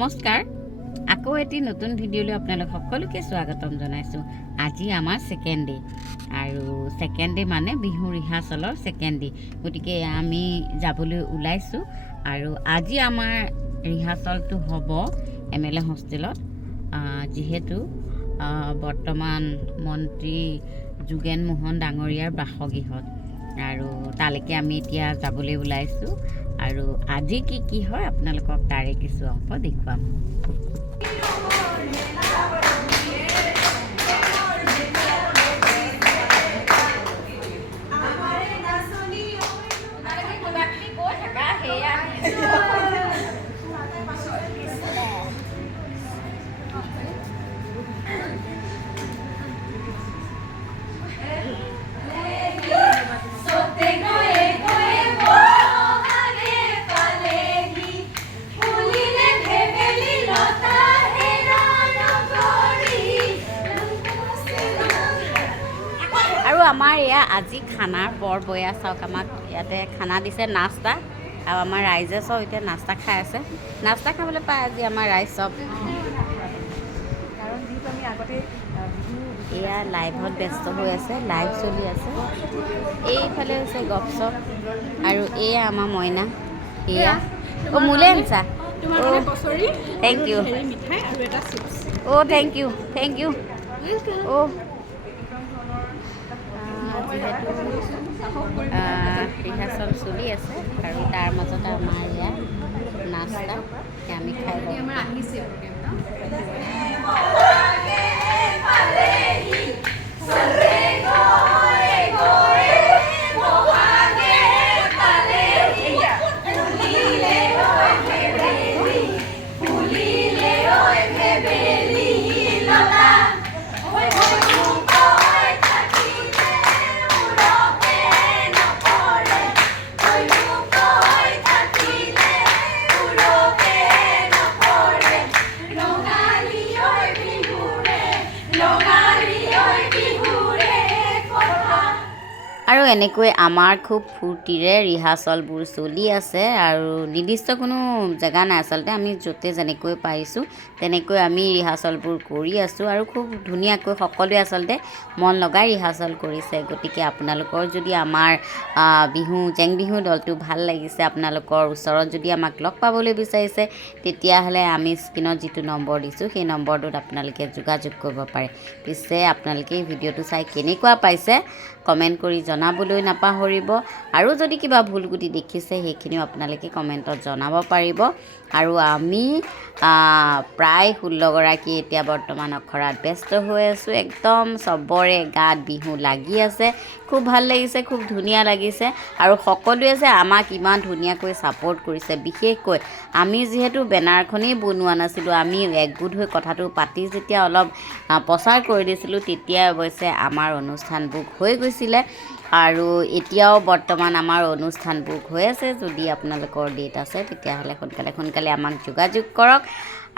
নমস্কাৰ আকৌ এটি নতুন ভিডিঅ'লৈ আপোনালোক সকলোকে স্বাগতম জনাইছোঁ। আজি আমাৰ সেকেন্ড ডে আৰু সেকেন্ড ডে মানে বিহু ৰিহাৰ্সলৰ সেকেন্ড ডে, গতিকে আমি যাবলৈ ওলাইছোঁ আৰু আজি আমাৰ ৰিহাৰ্সলটো হ'ব MLA হোষ্টেলত। যেহেতু বৰ্তমান মন্ত্ৰী যোগেন মোহন ডাঙৰীয়াৰ বাসগৃহত আৰু তালৈকে আমি এতিয়া যাবলৈ ওলাইছোঁ আৰু আজি কি হয় আপোনালোকক তাৰে কিছু অংশ দেখুৱাম। আমাৰ এয়া আজি খানাৰ বৰ বয়া চাওক, আমাক ইয়াতে খানা দিছে নাস্তা আৰু আমাৰ ৰাইজে চব এতিয়া নাস্তা খাই আছে। নাস্তা খাবলৈ পায় আজি আমাৰ ৰাইজ চব। এয়া লাইভত ব্যস্ত হৈ আছে, লাইভ চলি আছে। এইফালে হৈছে গপচপ আৰু এয়া আমাৰ মইনা। এয়া মোলে আনিছা? Thank you, thank you, thank you. যিহেতু ৰিহাৰ্সল চলি আছে আৰু তাৰ মাজতে আমাৰ ইয়াত নাস্তা আমি খাই আৰু এনেকৈ আমাৰ খুব ফূৰ্তিৰে ৰিহাৰ্সলবোৰ চলি আছে আৰু নিৰ্দিষ্ট কোনো জেগা নাই। আচলতে আমি য'তে যেনেকৈ পাৰিছোঁ তেনেকৈ আমি ৰিহাৰ্সলবোৰ কৰি আছোঁ আৰু খুব ধুনীয়াকৈ সকলোৱে আচলতে মন লগাই ৰিহাৰ্সল কৰিছে। গতিকে আপোনালোকৰ যদি আমাৰ জেংবিহু দলটো ভাল লাগিছে, আপোনালোকৰ ওচৰত যদি আমাক লগ পাবলৈ বিচাৰিছে, তেতিয়াহ'লে আমি স্ক্ৰীণত যিটো নম্বৰ দিছোঁ সেই নম্বৰটোত আপোনালোকে যোগাযোগ কৰিব পাৰে। পিছে আপোনালোকে এই ভিডিঅ'টো চাই কেনেকুৱা পাইছে কমেণ্ট কৰি জনাবলৈ নাপাহৰিব আৰু যদি কিবা ভুল গুটি দেখিছে সেইখিনিও আপোনালোকে কমেণ্টত জনাব পাৰিব। আৰু আমি প্ৰায় 16 গৰাকী এতিয়া বৰ্তমান অখৰাত ব্যস্ত হৈ আছোঁ। একদম চবৰে গাত বিহু লাগি আছে, খুব ভাল লাগিছে, খুব ধুনীয়া লাগিছে আৰু সকলোৱে যে আমাক ইমান ধুনীয়াকৈ ছাপোৰ্ট কৰিছে। বিশেষকৈ আমি যিহেতু বেনাৰখনেই বনোৱা নাছিলোঁ, আমি একগোট হৈ কথাটো পাতি যেতিয়া অলপ প্ৰচাৰ কৰি দিছিলোঁ, তেতিয়াই অৱশ্যে আমাৰ অনুষ্ঠান বুক হৈ গৈছিলে আৰু এতিয়াও বৰ্তমান আমাৰ অনুষ্ঠান বুক হৈ আছে। যদি আপোনালোকৰ ডেট আছে তেতিয়াহ'লে সোনকালে আমাক যোগাযোগ কৰক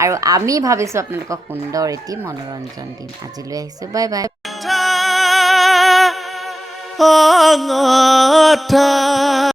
আৰু আমি ভাবিছোঁ আপোনালোকক সুন্দৰ এটি মনোৰঞ্জন দিম। আজিলৈ আহিছোঁ, বাই বাই।